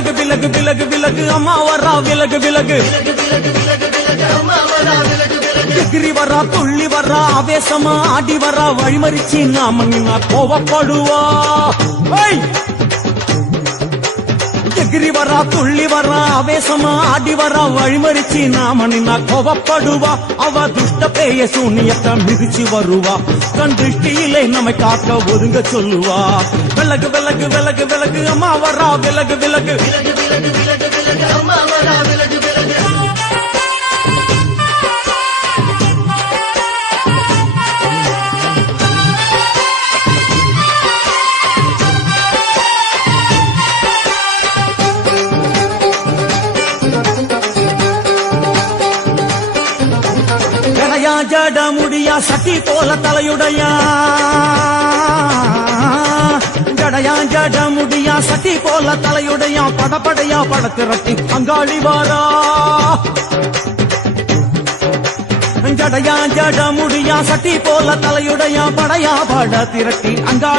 விலகு விலகு விலகு விலகு அம்மா வரா விலகு விலகு எகிரி வரா துள்ளி வரா ஆவேசமா ஆடி வரா வழிமறிச்சு நாம நின்னா கோவப்படுவா எகிரி வரா துள்ளி வரா ஆவேசமா ஆடி வரா வழிமறிச்சு நாம நின்னா கோவப்படுவா அவ துஷ்ட பேய சூனியத்தை மிதிச்சு வருவா கண் திருஷ்டியிலே நம்மை காக்க ஒதுங்க சொல்லுவா விலகு விலகு விலகு விலகு அம்மா வரா விலகு விலகு அம்மா வரா விலகு விலகு ஜட முடியா சட்டி போல தலையுடையா ஜடையா ஜட முடியா சட்டி போல தலையுடையா படப்படையா படத்திரட்டி அங்காளி வாரா ஜடையா ஜட முடியா சட்டி போல தலையுடையா படையா பட திரட்டி அங்காளி